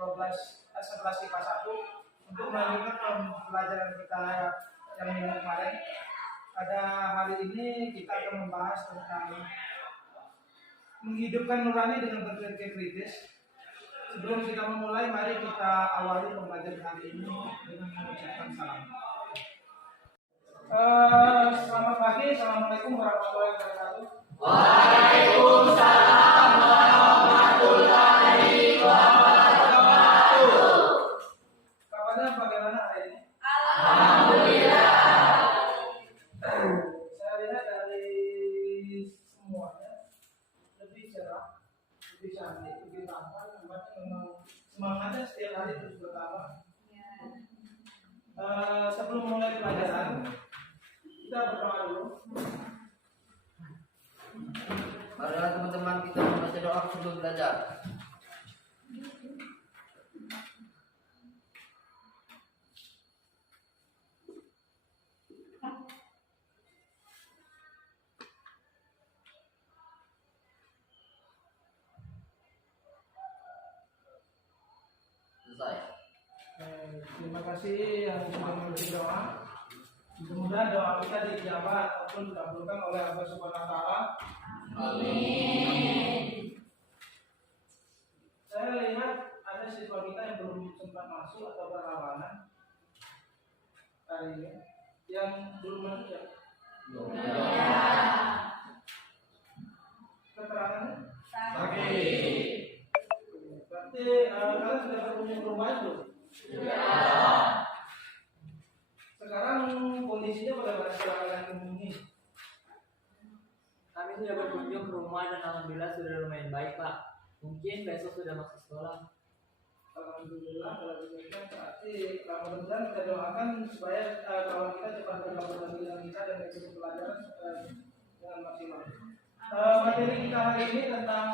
11 IPA 1 untuk melanjutkan pembelajaran kita yang minggu kemarin. Pada hari ini kita akan membahas tentang menghidupkan nurani dengan berpikir kritis. Sebelum kita memulai, mari kita awali pembelajaran hari ini dengan mengucapkan salam. Selamat pagi, assalamualaikum warahmatullahi wabarakatuh. Waalaikumsalam warahmatullahi wabarakatuh. Kabarnya bagaimana hari ini? Alhamdulillah. Saya lihat dari semuanya lebih cerah, lebih cantik, lebih tampan. Nampaknya memang semangatnya setiap hari terus bertambah. Sebelum mulai pelajaran, kita berdoa dulu. Marilah teman-teman kita membaca doa sebelum belajar. Selesai. Terima kasih yang sudah memberi doa. Mudah-mudahan doa kita dijawab ataupun dikabulkan oleh Allah Subhanahu wa taala. Amin. Saya lihat ada siswa kita yang belum sempat masuk atau berhalangan hari ini. Yang belum masuk ya? Ya. Keterangannya? Sakit. Berarti kalian sudah berkunjung ke rumah belum? Ya. Sekarang kondisinya bagaimana setelah kalian kunjungi? Kami sudah berkunjung ke rumah dan alhamdulillah sudah lumayan baik, Pak. Mungkin besok sudah masuk sekolah. Alhamdulillah kalau demikian berarti mudah-mudahan kita doakan supaya kawan kita cepat bergabung lagi dengan kita dan mengikuti pelajaran dengan maksimal. Materi kita hari ini tentang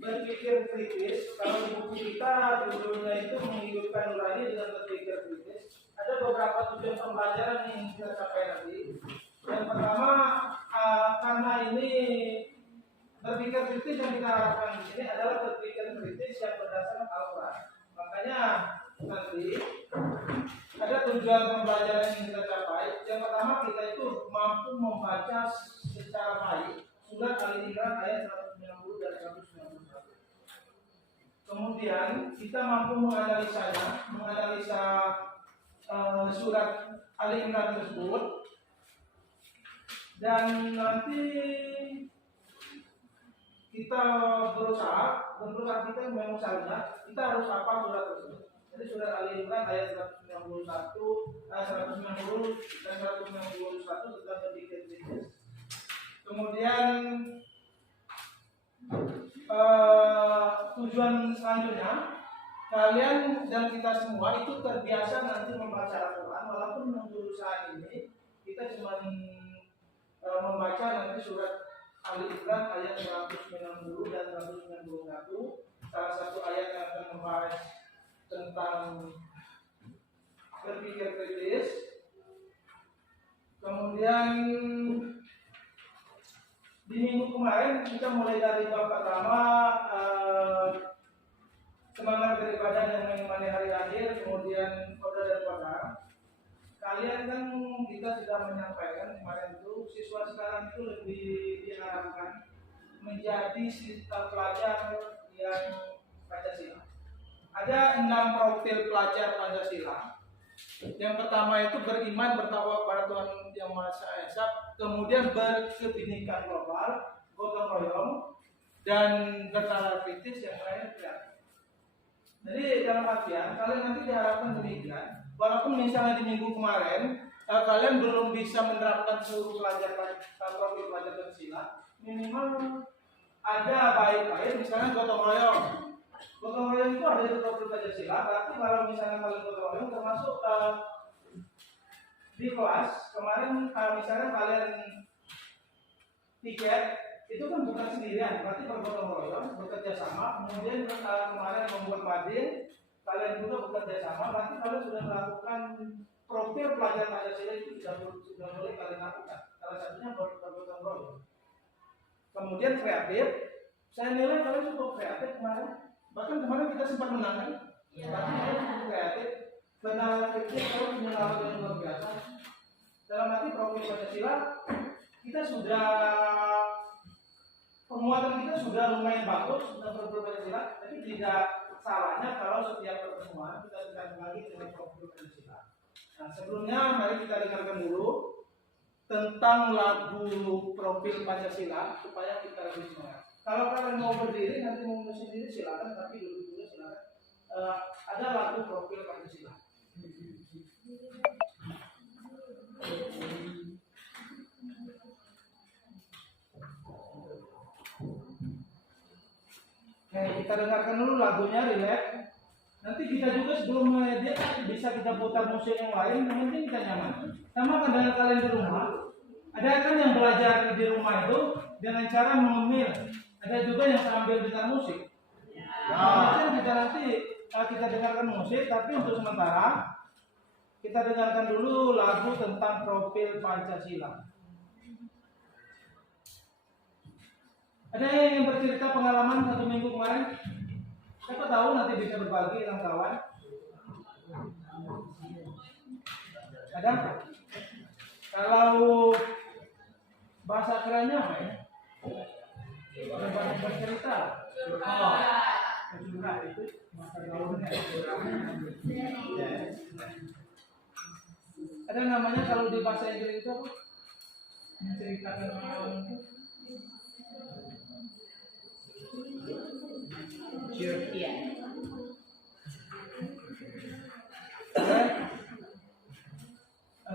berpikir kritis. Kalau di buku kita judulnya itu menghidupkan nurani dengan berpikir kritis. Ada beberapa tujuan pembelajaran yang kita capai nanti. Yang pertama, karena ini berpikir kritis yang kita harapkan di sini adalah berpikir kritis yang berdasarkan Al-Quran. Makanya nanti ada tujuan pembelajaran yang kita capai. Yang pertama, kita itu mampu membaca secara baik surat Al-Imran ayat 190 dan 191. Kemudian kita mampu menganalisa surat Al-Imran tersebut, dan nanti kita berusaha kita mengusahakan kita harus hafal surat tersebut. Jadi surat Al-Imran ayat 190 dan 191 tentang berpikir kritis. Kemudian tujuan selanjutnya, kalian dan kita semua itu terbiasa nanti membaca Al-Quran. Walaupun menurut saat ini kita cuma membaca nanti surat Al-Imran ayat 190 dan 191, salah satu ayat yang akan membahas tentang berpikir kritis. Kemudian di minggu kemarin kita mulai dari bab pertama, semangat beribadah dan mengimani hari akhir, kemudian qada dan qadar. Kalian kan kita sudah menyampaikan kemarin itu siswa sekarang itu lebih diharapkan menjadi pelajar yang Pancasila. Ada 6 profil pelajar Pancasila. Yang pertama itu beriman bertakwa kepada Tuhan Yang Maha Esa, kemudian berkebinekaan global, gotong royong, dan bernalar kritis yang lain kreatif. Jadi dalam artian kalian nanti diharapkan demikian. Walaupun misalnya di minggu kemarin kalian belum bisa menerapkan seluruh pelajar profil pelajar Pancasila, minimal ada baik-baik misalnya gotong royong. Gotong royong itu ada di profil Pancasila. Berarti kalau misalnya kalian gotong royong termasuk di kelas kemarin misalnya kalian tiket itu kan bukan sendirian, berarti bergotong royong, bekerja sama. Kemudian kemarin membuat mading, kalian juga bekerja sama. Berarti kalian sudah melakukan profil pelajar Pancasila itu sudah boleh kalian lakukan. Salah satunya bergotong royong. Kemudian kreatif, saya nilai kalian cukup kreatif kemarin. Bahkan kemarin kita sempat menang kan? Tapi dia cukup kreatif, benar kritik terus menyelamat yang luar biasa. Dalam arti profil Pancasila kita sudah penguatan kita sudah lumayan bagus tentang profil Pancasila, tapi tidak salahnya kalau setiap pertemuan kita tekan lagi dengan profil Pancasila. Nah, sebelumnya mari kita dengarkan dulu tentang lagu profil Pancasila supaya kita lebih semangat. Kalau kalian mau berdiri nanti mau musik sendiri silakan, tapi dulu silakan. Ada lagu profil Pancasila. Kita dengarkan dulu lagunya, relax. Nanti kita juga sebelum mengedit bisa kita putar musik yang lain, yang penting kita nyaman. Sama kan dengan kalian di rumah. Ada kan yang belajar di rumah itu dengan cara mengemil. Ada juga yang sambil dengar musik. Nah, kita nanti kita dengarkan musik, tapi untuk sementara kita dengarkan dulu lagu tentang profil Pancasila. Ada yang bercerita pengalaman 1 minggu kemarin? Siapa tahu nanti bisa berbagi dengan kawan. Ada? Kalau bahasa kerennya apa ya? Banyak bercerita. Curhat itu masa gaulnya. Ada namanya kalau di bahasa Inggris itu apa? Menceritakan pengalaman itu.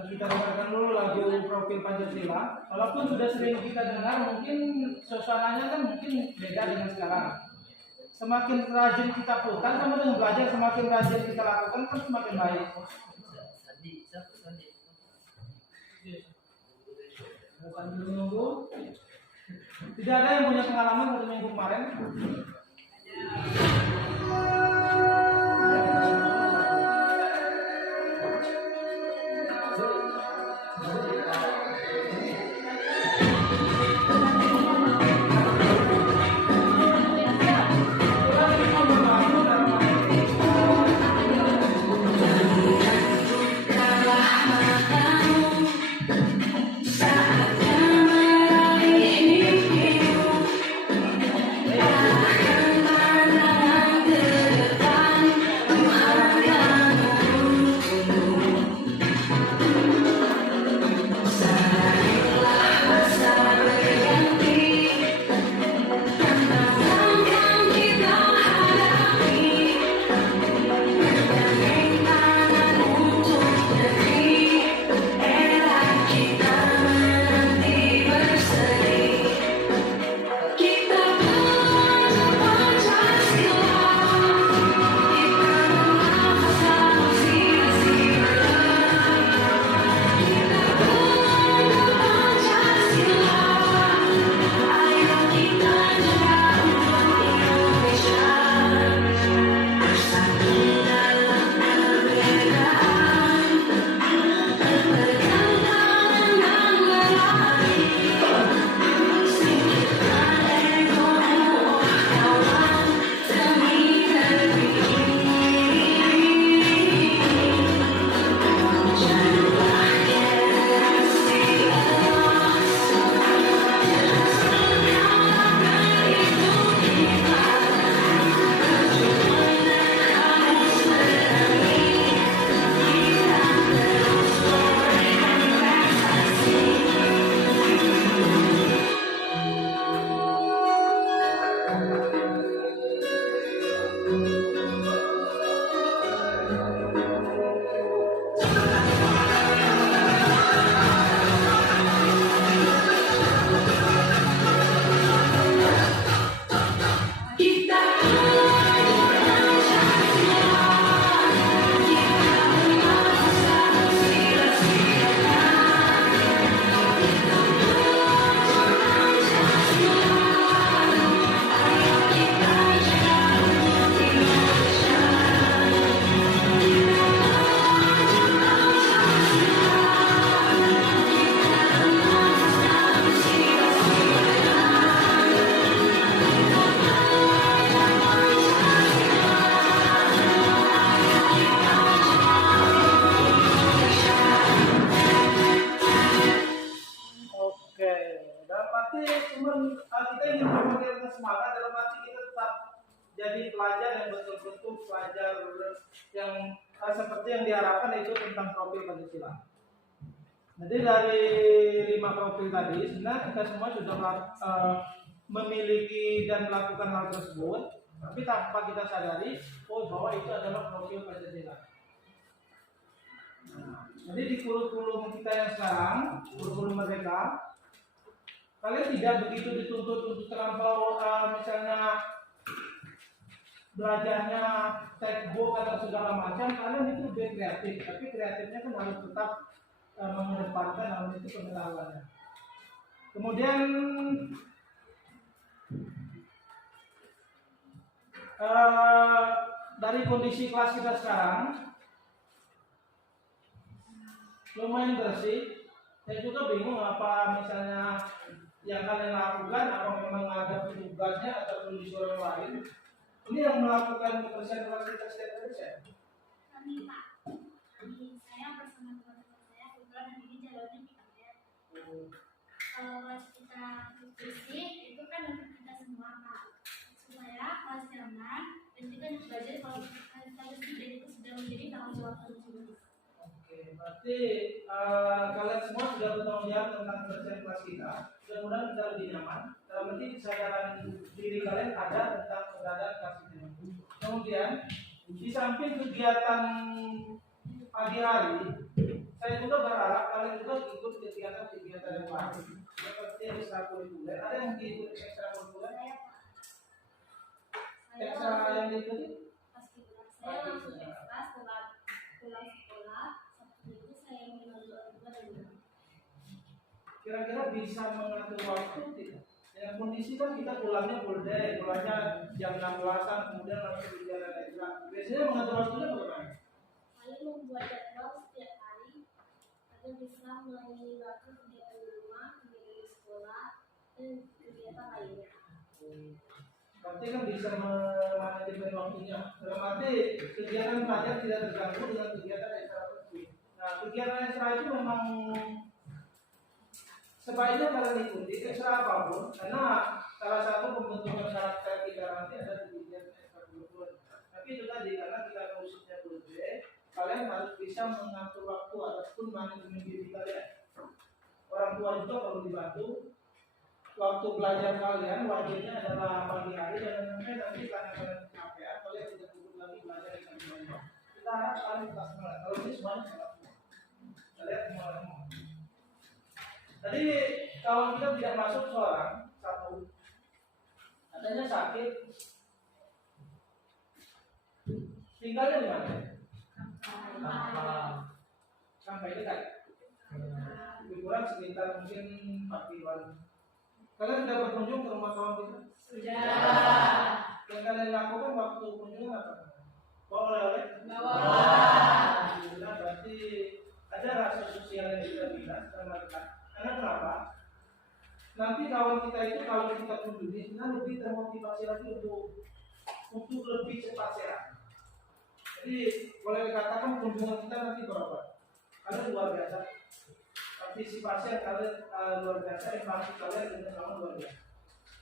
Kita dengarkan dulu lagu profil Pancasila. Walaupun sudah sering kita dengar, mungkin suasananya kan mungkin beda dengan sekarang. Semakin rajin kita putar sama dengan belajar, semakin rajin kita lakukan kan semakin baik. Sambil menunggu. Tidak ada yang punya pengalaman 1 minggu kemarin? jadi pelajar yang betul-betul pelajar yang seperti yang diharapkan, itu tentang profil Pancasila. Jadi dari 5 profil tadi sebenarnya kita semua sudah memiliki dan melakukan hal tersebut, tapi tanpa kita sadari bahwa itu adalah profil Pancasila. Jadi di kurikulum kita yang sekarang, kurikulum Merdeka, kalian tidak begitu dituntut untuk terlampau misalnya belajarnya textbook atau segala macam. Kalian itu lebih kreatif, tapi kreatifnya kan harus tetap mengedepankan hal itu pengetahuannya. Kemudian dari kondisi kelas kita sekarang lumayan bersih. Saya juga bingung apa misalnya yang kalian lakukan, apa memang ada petugasnya atau disuruh orang lain. Ini yang melakukan kebersihan kelas kita setiap hari. Kami Pak, saya bersama teman-teman saya kebetulan hari ini jalannya kita. Kalau kelas kita bersih itu kan untuk kita semua Pak, supaya kelas nyaman dan kita belajar kalau kita bersih, dan itu sudah menjadi tanggung jawab teman-teman. Oke, berarti kalian semua sudah bertanggung jawab tentang kebersihan kelas kita. Mudah-mudahan kita lebih nyaman. Dalam arti kesadaran diri kalian ada tentang keberadaan kelas ini. Kemudian di samping kegiatan pagi hari, saya juga berharap kalian juga ikut kegiatan-kegiatan yang lain seperti ekstrakurikuler. Ada yang diikuti ekstrakurikuler? Ekstra yang diikuti? Saya langsung ekstra setelah pulang sekolah. Sabtu itu saya mengenal doa dan doa. Kira-kira bisa mengatur waktu tidak? Dengan kondisi kan kita pulangnya full day, pulangnya jam 16-an, kemudian langsung di jalan ekstra. Biasanya mengatur waktunya bagaimana? Saya membuat jadwal setiap hari agar bisa melayani waktu kegiatan di rumah, kegiatan di sekolah, dan kegiatan lainnya. Berarti kan bisa memanajemen waktunya. Dalam arti kegiatan pelajar tidak terganggu dengan kegiatan ekstra tersebut. Nah, kegiatan ekstra itu memang sebaiknya kalian ikuti ekstra apapun, karena salah satu pembentukan karakter kita nanti ada di kegiatan ekstra kurikuler. Tapi itu tadi, karena kita khususnya budaya, kalian harus bisa mengatur waktu ataupun manajemen diri kalian. Orang tua juga perlu dibantu. Waktu belajar kalian wajibnya adalah pagi hari, dan nanti karena kalian kecapean, kalian tidak cukup lagi belajar di pagi. Kita harap kalian tetap semangat. Kalau ini semuanya semangat. Kalian semua. Tadi kalau kita tidak masuk seorang satu, katanya sakit, tinggalnya di mana? Sampai dekat. Lebih kurang sekitar mungkin 4 kiloan. Kalian sudah berkunjung ke rumah kawan kita? Sudah. Yang kalian lakukan waktu kunjungan apa? Bawa oleh-oleh? Bawa. Nah, berarti ada rasa sosial yang kita bina sama dekat. Karena kenapa? Nanti kawan kita itu kalau kita kunjungi, sebenarnya lebih termotivasi lagi untuk lebih cepat sehat. Jadi boleh dikatakan kunjungan kita nanti berapa? Kalian luar biasa. Partisipasi yang kalian luar biasa, empati kalian dengan kawan luar biasa.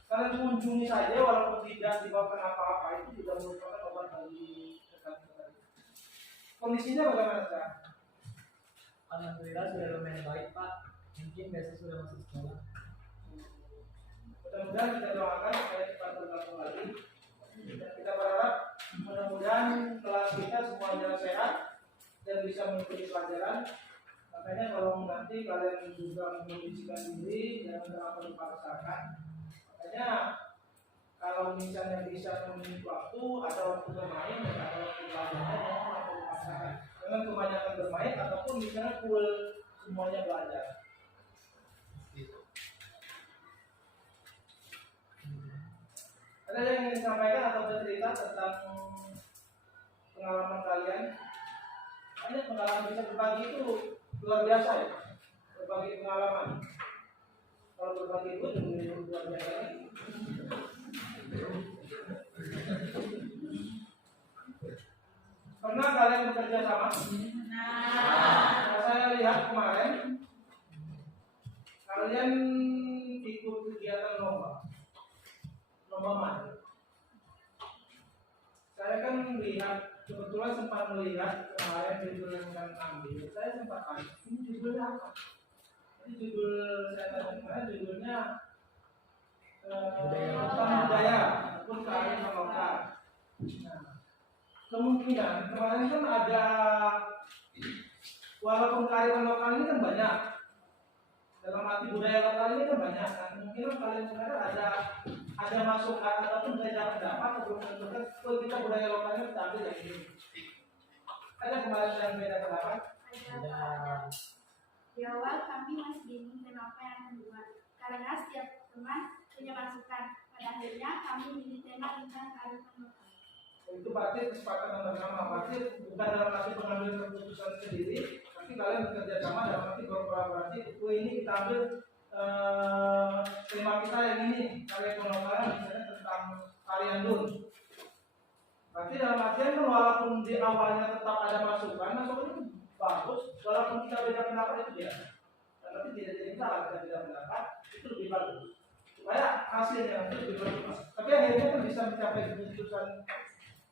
Kalian kunjungi saja walaupun tidak dibawakan apa-apa, itu juga merupakan obat bagi rekan kita. Kondisinya bagaimana sekarang? Alhamdulillah sudah lumayan baik Pak. Mungkin besok sudah masuk sekolah. Mudah-mudahan kita doakan supaya cepat bergabung lagi. Dan kita berharap mudah-mudahan kelas kita semuanya sehat dan bisa mengikuti pelajaran. Makanya kalau nanti kalian juga mengkondisikan diri, jangan terlalu dipaksakan. Makanya kalau misalnya bisa memiliki waktu, ada waktu bermain dan ada waktu belajar, jangan terlalu dipaksakan. Jangan kebanyakan bermain ataupun misalnya full semuanya belajar. Ada yang ingin disampaikan atau bercerita tentang pengalaman kalian? Banyak pengalaman, bisa berbagi itu luar biasa ya. Berbagi pengalaman. Kalau berbagi itu lebih luar biasa lagi. Pernah kalian bekerja sama? Nah, saya lihat kemarin kalian ikut kegiatan lomba main. kan lihat, kebetulan sempat melihat kemarin judul yang kami ambil. Saya sempat tanya, ini judulnya apa? Jadi judul saya tanya kemarin judulnya tentang budaya ataupun kearifan lokal. Nah, kemungkinan kemarin kan ada, walaupun kearifan lokal ini kan banyak, dalam arti budaya lokal ini kan banyak, kan mungkin kalian sekarang ada masukan ataupun beda pendapat sebelum menentukan kita budaya lokalnya kita ambil yang ini. Ada kemarin yang beda pendapat? Ada. Di awal kami masih bingung tema apa yang akan dibuat karena setiap teman punya masukan. Pada akhirnya kami memilih tema tentang kearifan lokal. Itu berarti kesepakatan bersama, berarti bukan dalam arti pengambilan keputusan sendiri, tapi kalian bekerja sama dalam arti berkolaborasi. Ini kita ambil tema kita yang ini, karya penolakan misalnya tentang tarian dun. Berarti dalam artian kan walaupun di awalnya tetap ada masukan itu bagus, walaupun kita beda pendapat itu biasa. Tapi tidak jadi salah kita beda pendapat itu lebih bagus. Supaya hasilnya nanti lebih bagus. Tapi akhirnya kan bisa mencapai keputusan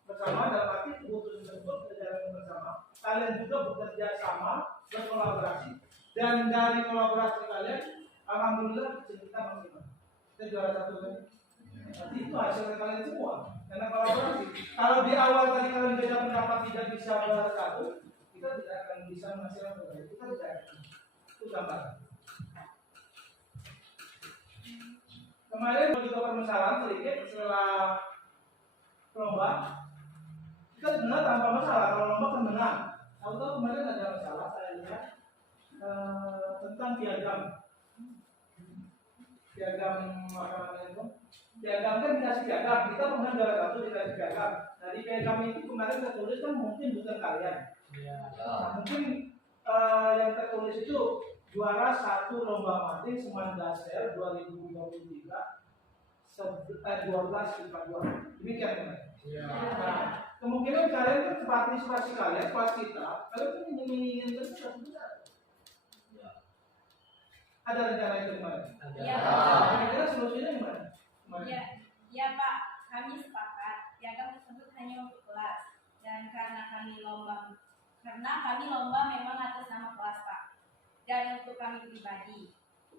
bersama dalam arti keputusan tersebut berjalan bersama. Kalian juga bekerja sama, berkolaborasi, dan dari kolaborasi kalian, alhamdulillah kita maksimal. Kita juara satu kan? Nanti itu hasil kalian semua. Karena kolaborasi. Kalau di awal tadi kalian beda pendapat tidak bisa bersatu, kita tidak akan bisa menghasilkan terbaik. Kita tidak akan. Itu gambar. Kemarin begitu permasalahan sedikit setelah lomba. Kita sebenarnya tanpa masalah, kalau lomba kan menang. Tahu-tahu kemarin ada masalah, saya lihat tentang piagam apa namanya itu? Piagam kan dikasih piagam, kita pernah juara satu dikasih piagam. Nah di piagam itu kemarin tertulis kan mungkin bukan kalian. Nah, mungkin yang tertulis itu juara satu lomba mating Semandaser 2023 1242. Demikian kan? Nah, kemungkinan kalian kan partisipasi kalian pas kita, kalian kan menginginkan satu besar. Ada rencana itu kemarin? Iya. Kira-kira solusinya gimana? Ya Pak, kami sepakat piagam tersebut hanya untuk kelas dan karena kami lomba memang atas nama kelas Pak. Dan untuk kami pribadi,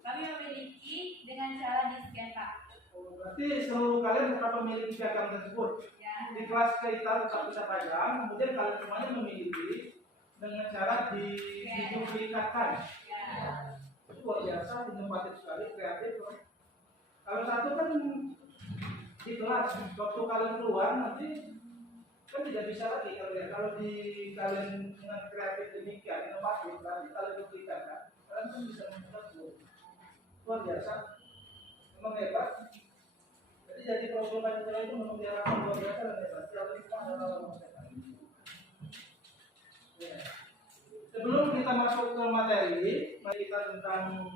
kami memiliki dengan cara di-scan Pak. Berarti seluruh kalian tetap memiliki piagam tersebut. Ya. Di kelas kita tetap bisa pegang, kemudian kalian semuanya memiliki dengan cara diduplikatkan. Ya. Itu luar biasa, inovatif sekali, kreatif. Kalau satu kan di kelas, waktu kalian keluar nanti kan tidak bisa lagi kalian. Kalau di kalian dengan kreatif demikian, inovatif, berarti kalian duplikatkan, kalian kan bisa membuat luar biasa, memang hebat. Jadi program itu memang diarahkan luar biasa dan hebat. Kalau kita adalah sebelum kita masuk ke materi, mari kita tentang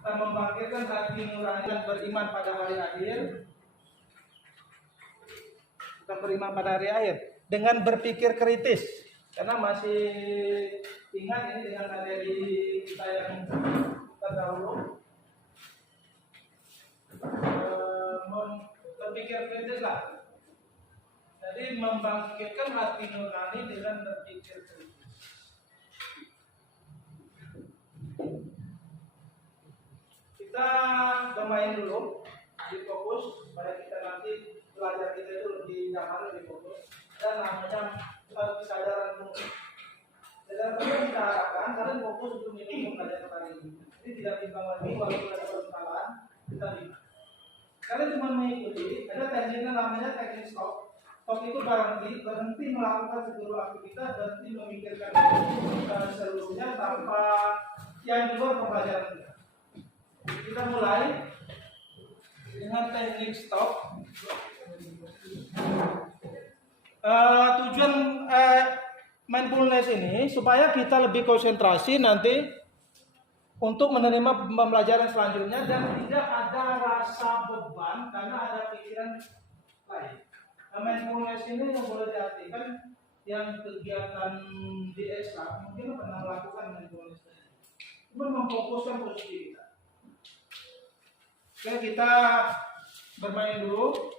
membangkitkan hati nurani dan beriman pada hari akhir. Kita beriman pada hari akhir dengan berpikir kritis, karena masih ingat ini dengan materi kita yang terdahulu. Berpikir kritis lah. Jadi membangkitkan hati nurani dengan berpikir kritis. Kita bermain dulu, difokus supaya kita nanti belajar kita itu lebih nyaman, lebih fokus. Dan namanya kesadaran penuh. Kesadaran penuh kita harapkan kalian fokus untuk mengikuti pelajaran hari ini. Jadi tidak bimbang lagi walaupun ada kesalahan, kita bimbang. Kalian cuma mengikuti, ada tekniknya namanya teknik stop. Stop itu berhenti melakukan seluruh aktivitas, berhenti memikirkan seluruhnya tanpa yang di luar pembelajaran kita. Kita mulai dengan teknik stop. Tujuan mindfulness ini supaya kita lebih konsentrasi nanti untuk menerima pembelajaran selanjutnya dan tidak ada rasa beban karena ada pikiran lain. Mindfulness ini yang boleh diartikan yang kegiatan di ESA mungkin pernah melakukan mindfulness. Cuma memfokuskan posisi kita. Oke, kita bermain dulu.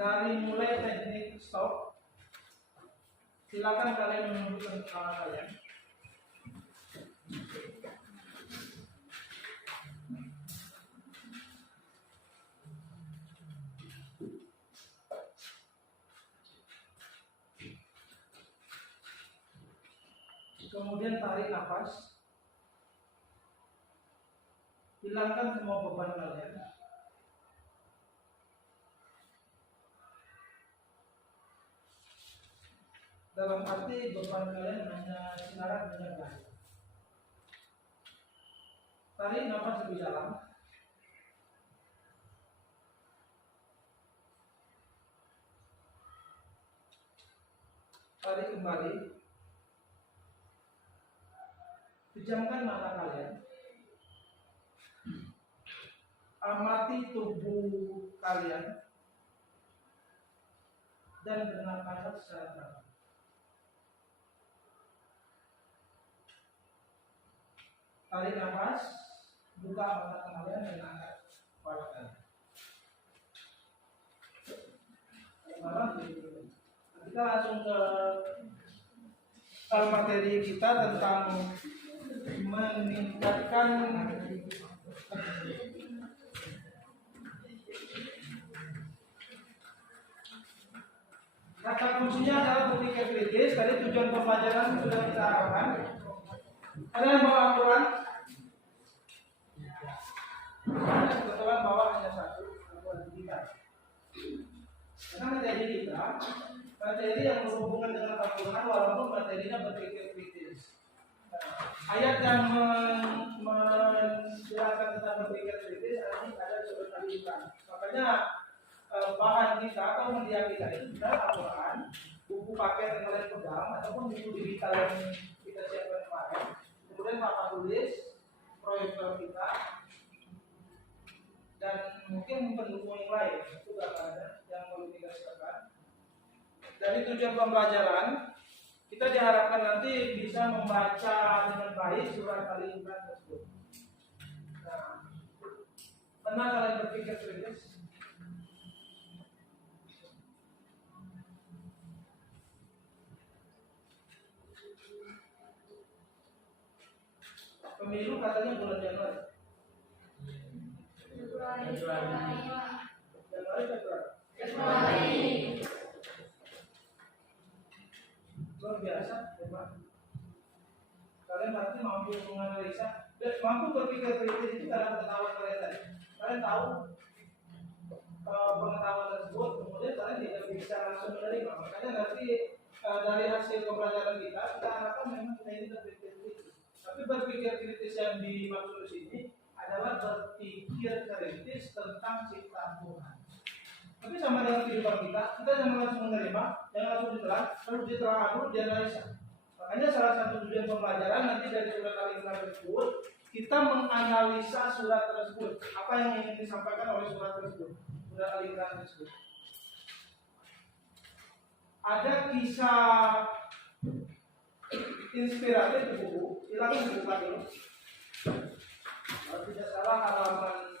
dari mulai teknik stop, silakan kalian menunjukkan tangan kalian. Kemudian tarik nafas. Hilangkan semua beban kalian. Dalam arti beban kalian hanya sekarang dengan baik. Tarik nafas lebih dalam. Tarik kembali. Pejamkan mata kalian. Amati tubuh kalian dan bernafas secara dalam. Tarik nafas, buka mata kalian dan angkat kepala kalian. Kita langsung ke materi kita tentang meningkatkan kata kuncinya adalah berpikir kritis. Tadi tujuan pembelajaran sudah kita arahkan. Ada yang bawa aturan? Kebetulan bawa hanya satu aturan kita. Karena materi kita, materi yang berhubungan dengan Al-Quran, walaupun materinya berpikir kritis. Ayat yang menjelaskan tentang berpikir kritis ada surat Al-Imran. Makanya bahan kita atau media kita itu adalah Al-Quran, buku paket yang kalian pegang ataupun buku digital yang kita siapkan kemarin. Kemudian papan tulis, proyektor kita, dan mungkin pendukung yang lain itu gak ada yang perlu kita siapkan. Dari tujuan pembelajaran, kita diharapkan nanti bisa membaca dengan baik surat Al-Imran tersebut. Nah, pernah kalian berpikir kritis? Pemilu katanya bulan Januari. Februari. Luar biasa, hebat. Kalian pasti mampu menganalisa, mampu berpikir kritis itu dalam pengetahuan kalian tadi. Kalian tahu pengetahuan tersebut, kemudian kalian tidak bisa langsung menerima. Makanya nanti dari hasil pembelajaran kita harapkan memang kita ini berpikir kritis. Tapi berpikir kritis yang dimaksud di sini adalah berpikir kritis tentang ciptaan Tuhan. Tapi sama dengan kehidupan kita jangan langsung menerima, jangan langsung ditelan, harus ditelaah dulu, dianalisa. Makanya salah satu tujuan pembelajaran nanti dari surat Al-Imran tersebut, kita menganalisa surat tersebut, apa yang ingin disampaikan oleh surat tersebut, surat Al-Imran tersebut. Ada kisah inspiratif di buku, silakan dibuka dulu. Kalau tidak salah halaman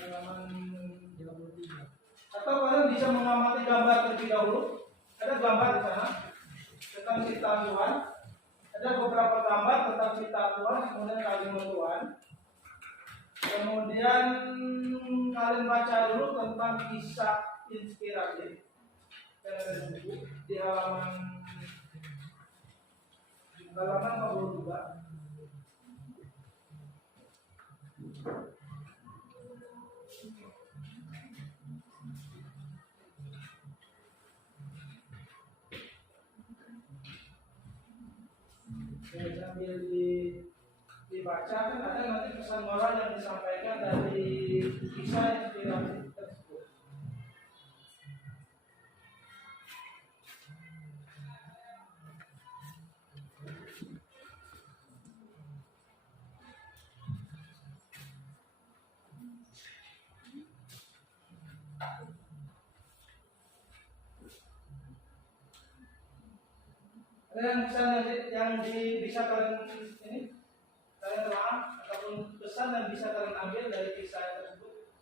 33. Atau kalian bisa mengamati gambar terlebih dahulu. Ada gambar di sana tentang ciptaan Tuhan. Ada beberapa gambar tentang ciptaan Tuhan, kemudian kalimat Tuhan. Kemudian kalian baca dulu tentang kisah inspiratif yang ada di buku di halaman 42. Sambil dibaca kan ada nanti pesan moral yang disampaikan dari kisah inspiratif tersebut. Ada yang bisa kalian ini kalian telah ataupun pesan yang bisa kalian ambil dari kisah tersebut?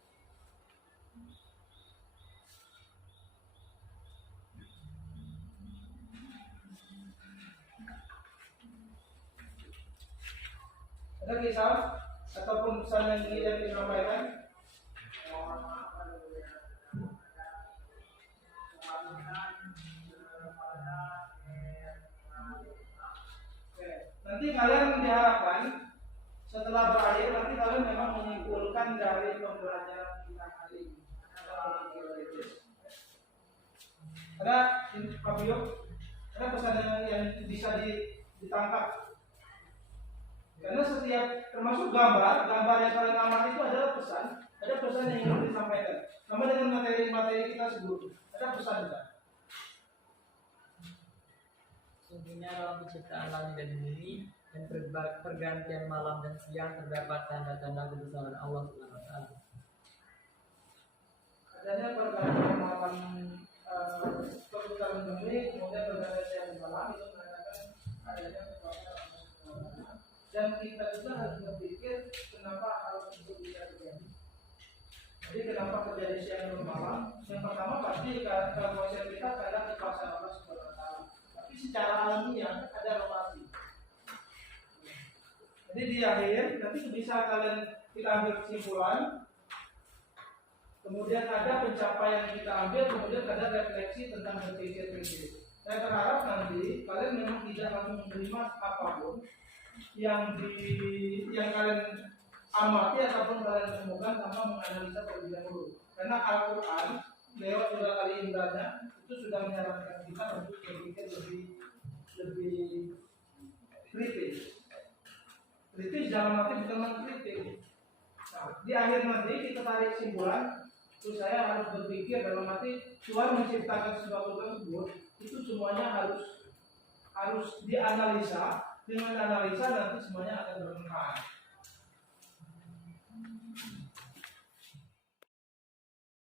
Ada kisah ataupun pesan yang ingin disampaikan? Oke. Nanti kalian diharapkan setelah berakhir nanti kalian memang menyimpulkan dari pembelajaran kita hari ini. Ada Fabio, ada pesan yang bisa ditangkap. Karena setiap termasuk gambar yang kalian amati itu adalah pesan, ada pesan yang ingin disampaikan. Sama dengan materi-materi kita sebelumnya, ada pesan juga. Sungguhnya dalam penciptaan langit dan bumi dan pergantian malam dan siang terdapat tanda-tanda kebesaran Allah Subhanahu wa taala. Adanya pergantian malam perputaran bumi, kemudian pergantian siang dan malam itu menandakan adanya kekuasaan Allah Subhanahu wa taala. Dan kita juga harus berpikir kenapa hal tersebut bisa terjadi. Jadi kenapa terjadi siang dan malam? Yang pertama pasti kalau konsep kita adalah kekuasaan Allah Subhanahu wa taala. Tapi secara alamiah ada relasi. Jadi di akhir nanti bisa kita ambil kesimpulan, kemudian ada pencapaian yang kita ambil, kemudian ada refleksi tentang berpikir-pikir. Saya berharap nanti kalian memang tidak langsung menerima apapun yang kalian amati ataupun kalian temukan tanpa menganalisa terlebih dahulu. Karena Al-Quran lewat surah Ali Imran itu sudah menyarankan kita untuk berpikir lebih kritis. Kritis dalam arti bukan mengkritik. Nah, di akhir nanti kita tarik kesimpulan, itu saya harus berpikir dalam arti Tuhan menciptakan sesuatu tersebut itu semuanya harus dianalisa. Dengan analisa nanti semuanya akan bermanfaat.